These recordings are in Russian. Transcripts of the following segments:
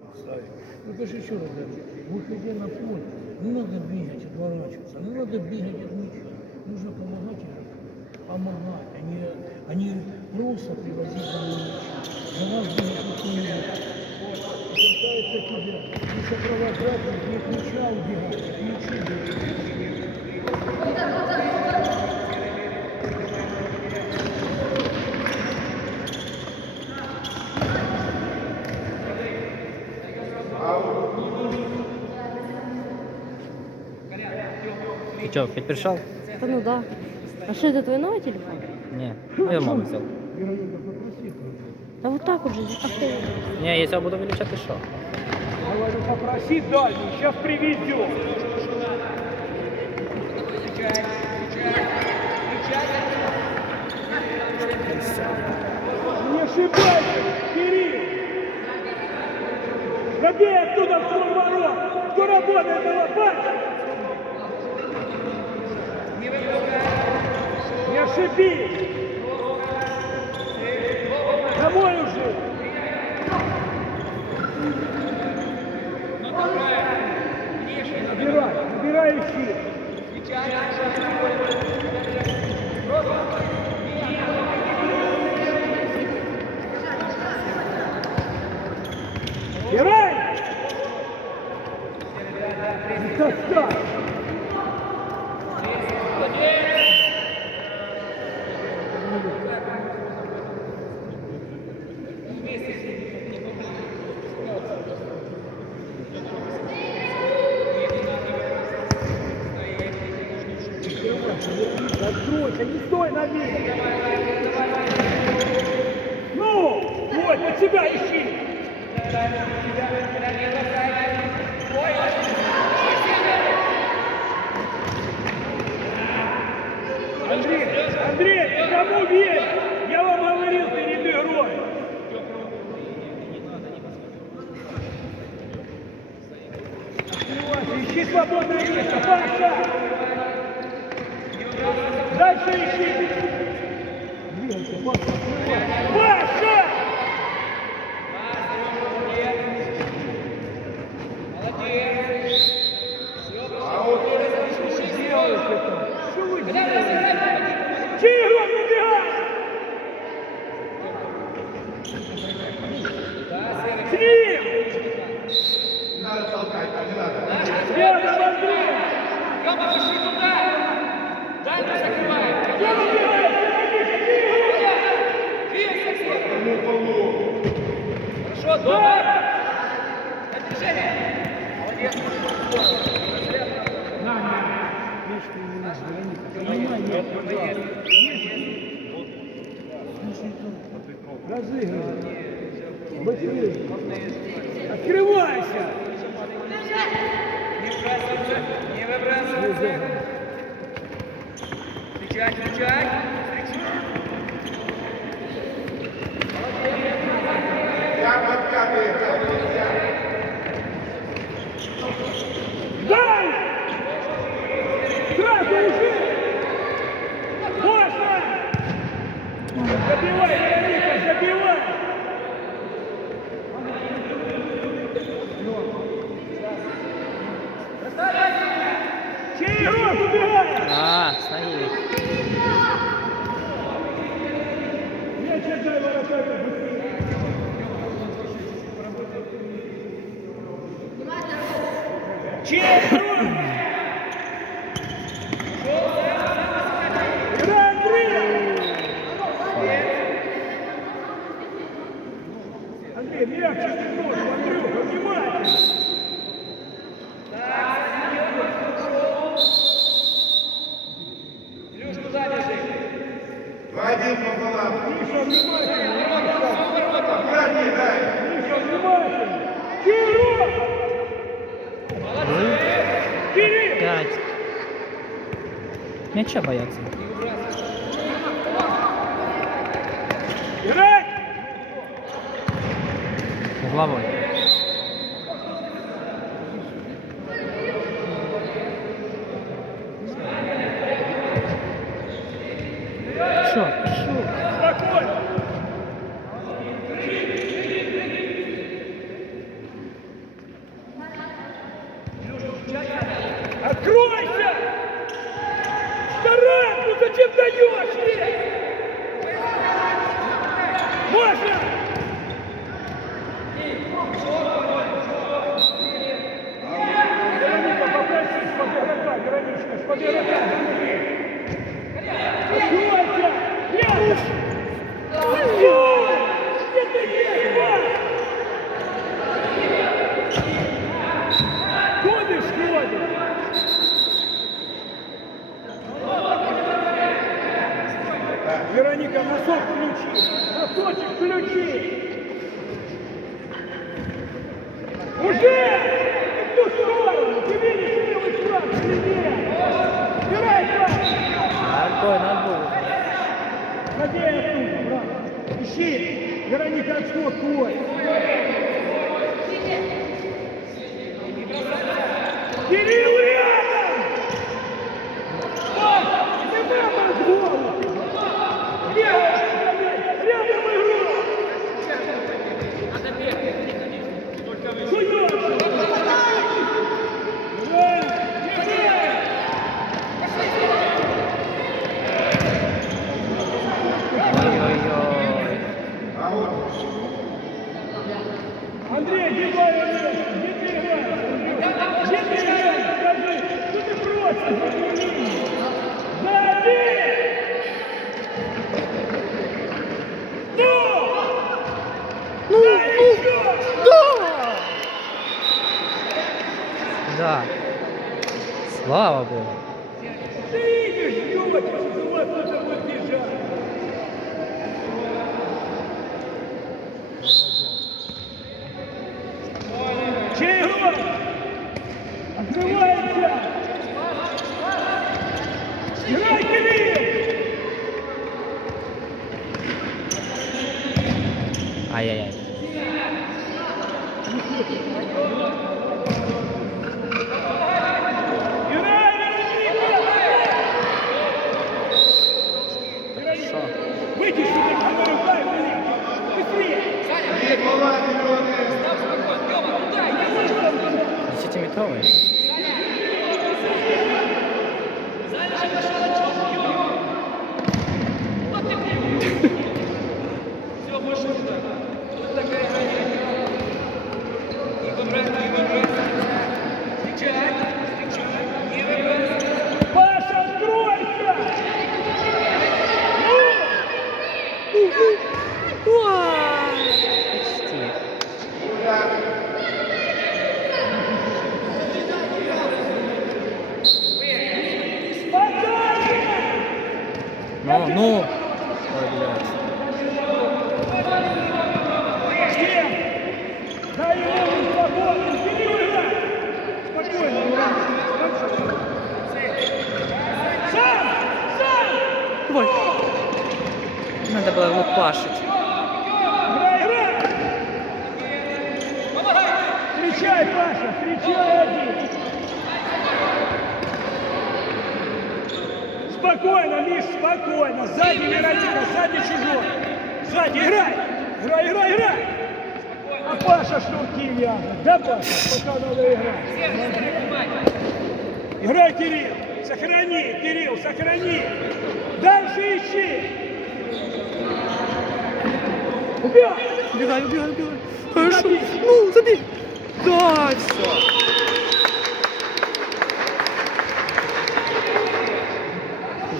Ну, ты же еще раз говорю, выходя на поле, не надо бегать, отворачиваться, не надо бегать от мяча. Нужно помогать игрокам. Помогать, а не, а не просто привозить домой мячи. За вас бегать никто не будет. Пытается тебя не сопровождать, не от мяча убегать, от мяча бегать. Ты что, опять пришел? Да ну да. А что, это твой новый телефон? Не, ну я маму взял. Да вот так вот же. А что? Не, я буду величати, що? Говорю, попроси дальний, сейчас привезем. Не ошибайся, Кирилл! Забей оттуда в свой ворот! Кто работает на лопате? Не ошибись! Домой уже! Набирай, набирай ищи! Герой! Не достань! Откройся, не стой на месте! Ну, вот, на тебя ищи! Андрей, Андрей, кому верь? Я вам говорил перед игрой. Ищи свободное место, Паша! Дальше ищи! Двигайся, Паша, открывайся. Паша! Что вы делаете-то? Что вы делаете? Чего убегай? С ним! Рядом, Андрей! Рома, пошли туда! Дай мне закрывай! Я убегаю! Двигайся всех! Хорошо, дома! На движение! Молодец! На, на. Видишь, ты не можешь, Вероника. Принимай мяч. Слушай, там, разыгрывай. Быстрее. Открывайся! Не! Встречать, встречать! Дай! Сразу уши! Можно! Забивай, Вероника, ああ、左。М'яча бояться. Играть! Зачем даешь? Лев? Можно! Вероника, попроси с игрока, Спокойно, отбой. Ходи оттуда, брат! Ищи! Вероника, отскок твой! Кирилл рядом! Вася, не надо с голову! Рядом, рядом игру! Суёшься! Давай, бежай! Ой-ой-ой. А вот. Андрей, где твоя место? Где ты играешь? Где ты играешь? Скажи, что ты просишь? Забей! Ну! Ну, ну, Да. Слава Богу. Ты не ждете, что у вас кто-то будет бежать. Чей игрок? Открывается! Играй, Кирилл! Ай-яй-яй. Играй, Вероника! Що? Выйди сюда, говорю, дай мне! Быстрее! Дві фола, зеленые. 10-метровий. Паша, откройся! Почти. Ну, ну. Ой, блядь. Всем! Дай ему свободу! Кирилл, играй! Спокойно, играй! Сам! Сам! Ой. Надо было его пашить. Встречай, Паша! Встречай один! Спокойно, Миш, спокойно! Сзади Вероника, сзади чужой! Сзади, играй! Играй, играй, играй! А Паша шнурки вяжет, да, Паша? Пока надо играть. Играй, Кирилл! Сохрани, Кирилл, сохрани! Дальше ищи! Убегай! Убегай, убегай, убегай. Хорошо. Ну, забей. Да, все.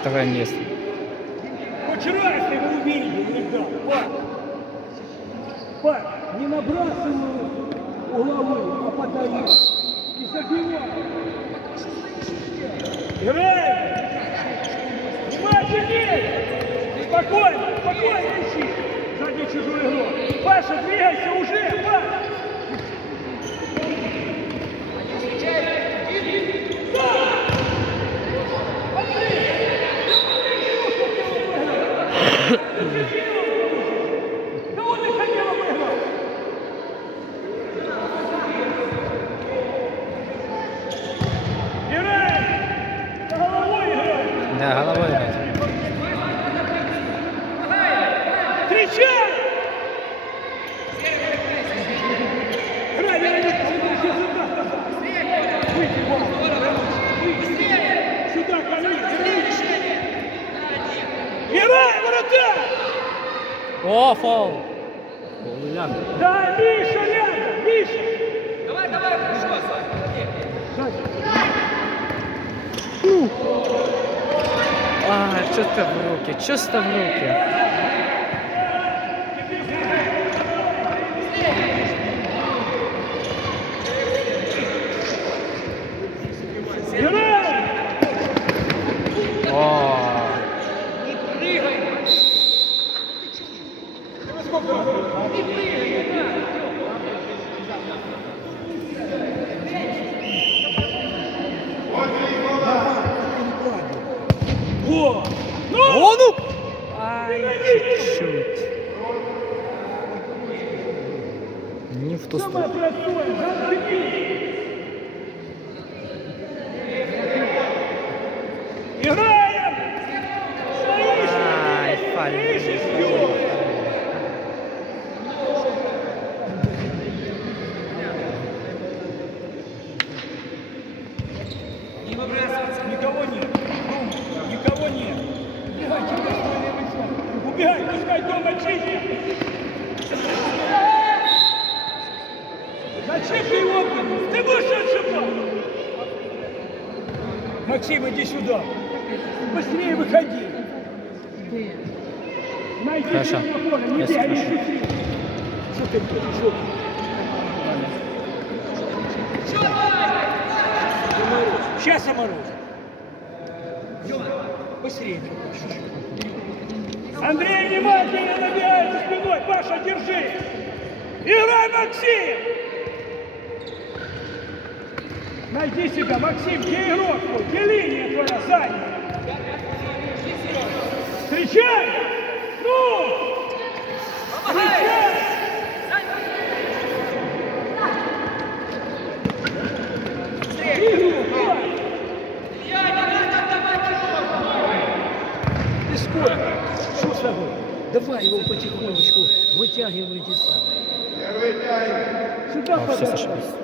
Второе место. Хоть раз ты его увидел, не дал, Пак! Пак, не набрасывай угловую, а подай. И забивай. Играй! Внимательней! Спокойно, спокойно ищи! Сзади чужой игрок. Паша, двигайся уже, Паш! Кого ты хотела выиграть? Играй! За головой играй! Да, головой играть. Встречай! О, фол! Ляг. Да, Миша, рядом, Миша! Давай, давай, А, чисто в руки, чисто в руки. Нет. Ну, Никого нет. Убегай, пускай дома чистят. Его обманул? Ты будешь отшибать. Максим, иди сюда. Быстрее выходи. Найди Хорошо. не бегай, не. Что ты что? Сейчас заморозим. Быстрее. Андрей, внимательно набирай за спиной. Паша, держи. Играй, Максим! Найди себя, Максим, где игрок твой? Где линия твоя, Сань? Встречай! Ну! Встречай! Давай! Ты сколько? Что с тобой? Давай его потихонечку вытягивайте сам. Сюда подай. зашибись.